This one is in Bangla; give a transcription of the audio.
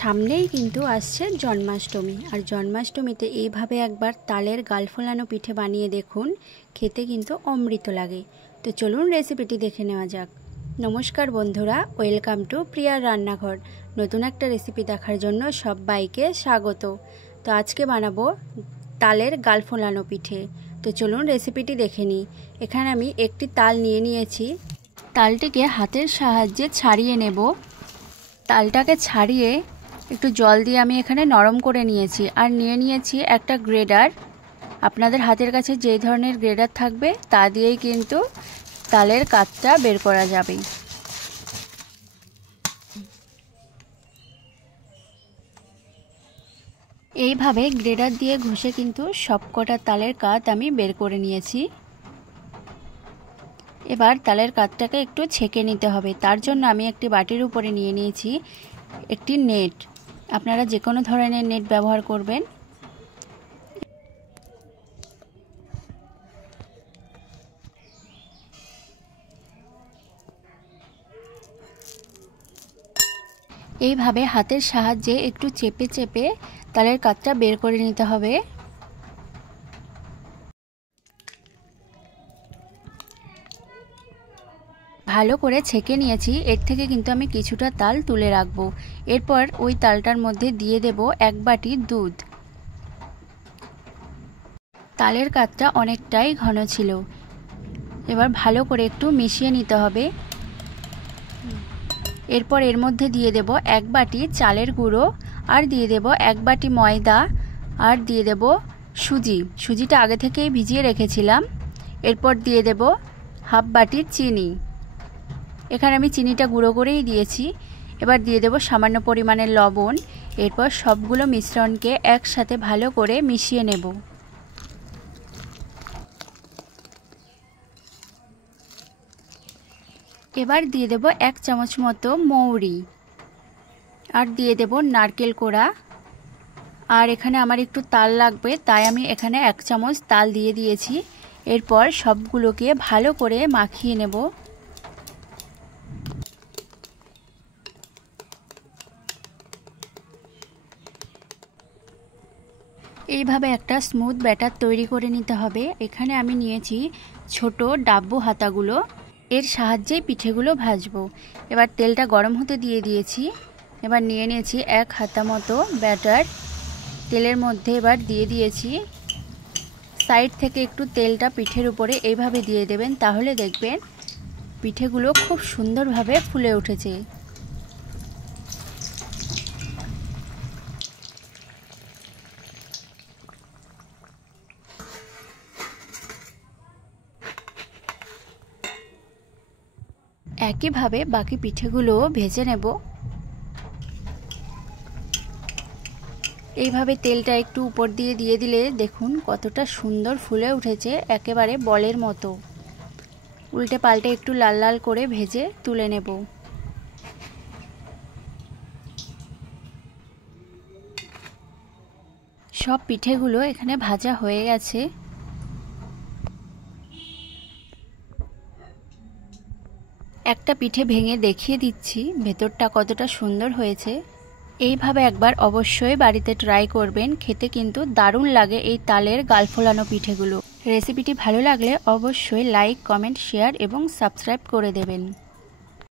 সামনেই কিন্তু আসছে জন্মাষ্টমী, আর জন্মাষ্টমীতে এইভাবে একবার তালের গাল ফোলানো পিঠে বানিয়ে দেখুন, খেতে কিন্তু অমৃত লাগে। তো চলুন রেসিপিটি দেখে নেওয়া যাক। নমস্কার বন্ধুরা, ওয়েলকাম টু প্রিয়ার রান্নাঘর। নতুন একটা রেসিপি দেখার জন্য সবাইকে স্বাগত। তো আজকে বানাবো তালের গাল ফোলানো পিঠে। তো চলুন রেসিপিটি দেখে নিই। এখানে আমি একটি তাল নিয়ে নিয়েছি। তালটিকে হাতের সাহায্যে ছাড়িয়ে নেব। তালটাকে ছাড়িয়ে একটু জল দিয়ে আমি এখানে নরম করে নিয়েছি, আর নিয়ে নিয়েছি একটা গ্রেডার। আপনাদের হাতের কাছে যে ধরনের গ্রেডার থাকবে তা দিয়েই কিন্তু তালের কাতটা বের করা যাবে। এইভাবে গ্রেডার দিয়ে ঘষে কিন্তু সবকটা তালের কাত আমি বের করে নিয়েছি। এবার তালের কাতটাকে একটু ছেঁকে নিতে হবে। তার জন্য আমি একটি বাটির উপরে নিয়ে নিয়েছি একটি নেট। আপনারা যে কোনো ধরনের নেট ব্যবহার করবেন। এইভাবে হাতের সাহায্যে একটু চেপে চেপে তালের কাতটা বের করে নিতে হবে। ভালো করে ছেঁকে নিয়েছি। এর থেকে কিন্তু আমি কিছুটা তাল তুলে রাখবো। এরপর ওই তালটার মধ্যে দিয়ে দেব এক বাটি দুধ। তালের কাতটা অনেকটাই ঘন ছিল। এবার ভালো করে একটু মিশিয়ে নিতে হবে। এরপর এর মধ্যে দিয়ে দেব এক বাটি চালের গুঁড়ো, আর দিয়ে দেব এক বাটি ময়দা, আর দিয়ে দেব সুজিটা আগে থেকেই ভিজিয়ে রেখেছিলাম। এরপর দিয়ে দেব হাফ বাটি চিনি। এখানে আমি চিনিটা গুঁড়ো করেই দিয়েছি। এবার দিয়ে দেব সামান্য পরিমাণের লবণ। এরপর সবগুলো মিশ্রণকে একসাথে ভালো করে মিশিয়ে নেব। এবার দিয়ে দেব এক চামচ মতো মৌরি, আর দিয়ে দেব নারকেল কোড়া। আর এখানে আমার একটু তাল লাগবে, তাই আমি এখানে এক চামচ তাল দিয়ে দিয়েছি। এরপর সবগুলোকে ভালো করে মাখিয়ে নেব। এইভাবে একটা স্মুথ ব্যাটার তৈরি করে নিতে হবে। এখানে আমি নিয়েছি ছোট ডাব্বু হাতাগুলো, এর সাহায্যেই পিঠেগুলো ভাজবো। এবার তেলটা গরম হতে দিয়ে দিয়েছি। এবার নিয়ে নিয়েছি এক হাতা মতো ব্যাটার। তেলের মধ্যে এবার দিয়ে দিয়েছি। সাইড থেকে একটু তেলটা পিঠের উপরে এইভাবে দিয়ে দেবেন, তাহলে দেখবেন পিঠেগুলো খুব সুন্দরভাবে ফুলে উঠেছে। একইভাবে বাকি পিঠেগুলো ভেজে নেব। এইভাবে তেলটা একটু উপর দিয়ে দিলে দেখুন কতটা সুন্দর ফুলে উঠেছে, একেবারে বলের মতো। উল্টে পাল্টে একটু লাল লাল করে ভেজে তুলে নেব। সব পিঠেগুলো এখানে ভাজা হয়ে গেছে। একটা পিঠে ভেঙে দেখিয়ে দিচ্ছি ভেতরটা কতটা সুন্দর হয়েছে। এইভাবে একবার অবশ্যই বাড়িতে ট্রাই করবেন, খেতে কিন্তু দারুণ লাগে এই তালের গাল ফোলানো পিঠেগুলো। রেসিপিটি ভালো লাগলে অবশ্যই লাইক, কমেন্ট, শেয়ার এবং সাবস্ক্রাইব করে দেবেন।